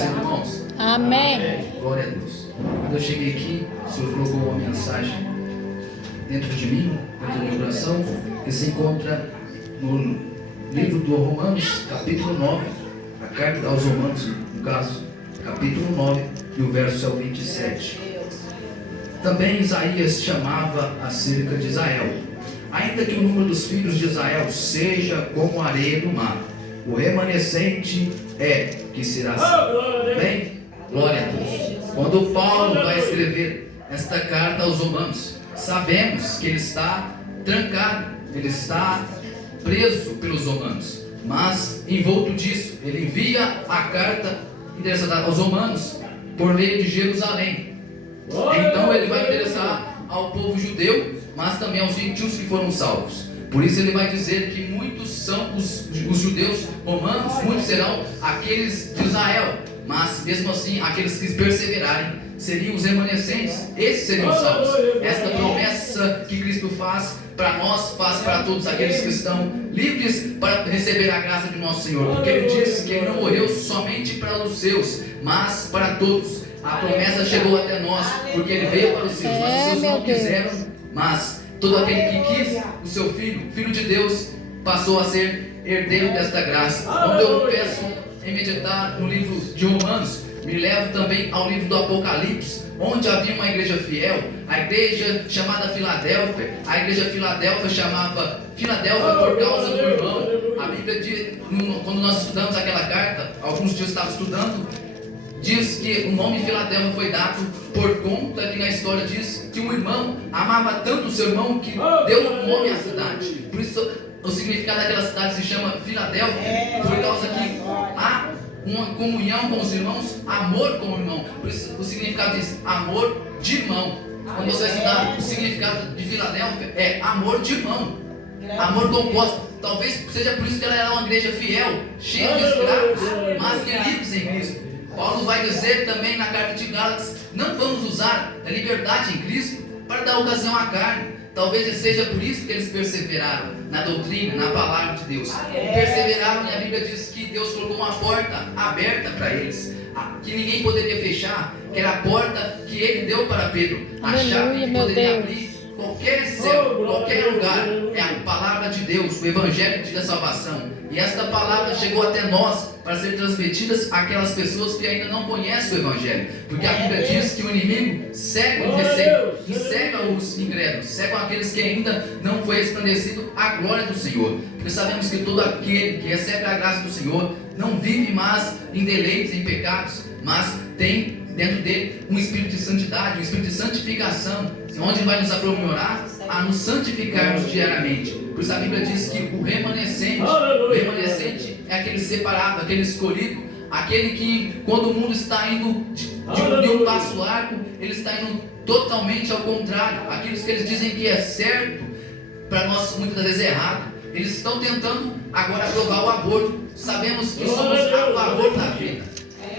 Irmãos? Amém. Glória a Deus. Quando eu cheguei aqui, o Senhor colocou uma mensagem dentro de mim, dentro do meu coração, que se encontra no livro do Romanos, capítulo 9, a carta aos Romanos, no caso, capítulo 9, e o verso é o 27. Também Isaías chamava acerca de Israel: ainda que o número dos filhos de Israel seja como a areia do mar, o remanescente é que será assim. Bem, glória a Deus. Quando Paulo vai escrever esta carta aos Romanos, sabemos que ele está trancado, ele está preso pelos romanos, mas envolto disso, ele envia a carta endereçada aos romanos por meio de Jerusalém. Então ele vai endereçar ao povo judeu, mas também aos gentios que foram salvos. Por isso ele vai dizer que muitos são os judeus romanos, muitos serão aqueles de Israel, mas mesmo assim aqueles que perseverarem seriam os remanescentes, esses seriam salvos. Esta promessa que Cristo faz para nós, faz para todos aqueles que estão livres para receber a graça de nosso Senhor, porque Ele disse que Ele não morreu somente para os seus, mas para todos. A promessa chegou até nós, porque Ele veio para os seus, mas os seus não quiseram, mas todo aquele que quis o seu filho, filho de Deus, passou a ser herdeiro desta graça. Quando eu peço em meditar no livro de Romanos, me levo também ao livro do Apocalipse, onde havia uma igreja fiel, a igreja chamada Filadélfia. A igreja Filadélfia chamava Filadélfia por causa do irmão. A Bíblia diz, quando nós estudamos aquela carta, alguns dias eu estava estudando, diz que o nome Filadélfia foi dado por conta que na história diz que um irmão amava tanto o seu irmão que deu o nome à cidade. Por isso o significado daquela cidade se chama Filadélfia, por causa que há uma comunhão com os irmãos, amor com o irmão. Por isso o significado diz amor de irmão. Quando você estudar o significado de Filadélfia, é amor de irmão, amor composto. Talvez seja por isso que ela era uma igreja fiel, cheia de escravos, mas que livres em Cristo. Paulo vai dizer também na carta de Gálatas: não vamos usar a liberdade em Cristo para dar ocasião à carne. Talvez seja por isso que eles perseveraram na doutrina, na palavra de Deus. Perseveraram, e a Bíblia diz que Deus colocou uma porta aberta para eles, que ninguém poderia fechar, que era a porta que Ele deu para Pedro, a chave que poderia abrir qualquer céu, qualquer lugar. É a palavra de Deus, o Evangelho da salvação. E esta palavra chegou até nós para ser transmitida àquelas pessoas que ainda não conhecem o Evangelho. Porque a Bíblia diz que o inimigo cega os incrédulos, cega aqueles que ainda não foi resplandecido a glória do Senhor. Porque sabemos que todo aquele que recebe a graça do Senhor não vive mais em deleites, em pecados, mas tem dentro dele um espírito de santidade, um espírito de santificação, onde vai nos aprimorar a nos santificarmos diariamente. Por isso a Bíblia diz que o remanescente é aquele separado, aquele escolhido, aquele que quando o mundo está indo de um passo largo, ele está indo totalmente ao contrário. Aqueles que eles dizem que é certo, para nós muitas vezes é errado. Eles estão tentando agora aprovar o aborto. Sabemos que somos a favor da vida,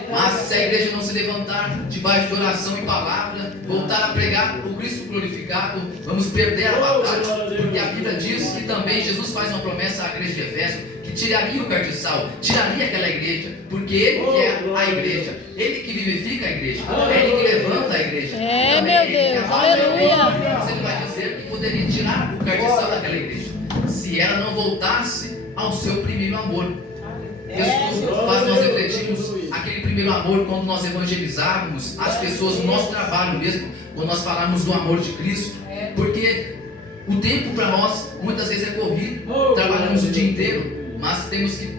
mas se a igreja não se levantar debaixo de oração e palavra, voltar a pregar o Cristo glorificado, vamos perder a batalha. Porque a Bíblia diz que também Jesus faz uma promessa à igreja de Efésio, que tiraria o cartiçal, tiraria aquela igreja, porque Ele que é a igreja, Ele que vivifica a igreja, é Ele que levanta a igreja. É, meu Deus, aleluia. Você vai dizer que poderia tirar o cartiçal daquela igreja, se ela não voltasse ao seu primeiro amor. Isso faz nós refletirmos aquele primeiro amor quando nós evangelizávamos as pessoas no nosso trabalho mesmo, quando nós falamos do amor de Cristo, porque o tempo para nós muitas vezes é corrido, trabalhamos o dia inteiro, mas temos que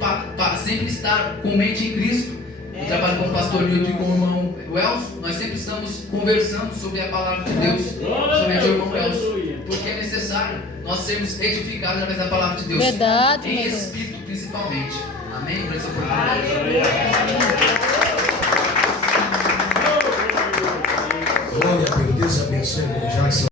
sempre estar com mente em Cristo. Eu trabalho com o pastor Milton e com o irmão Welson, nós sempre estamos conversando sobre a palavra de Deus, sobre o irmão Welson, porque é necessário nós sermos edificados através da palavra de Deus, verdade, em espírito principalmente. Amém? Por essa oportunidade. Glória a Deus, Deus abençoe o irmão Jackson.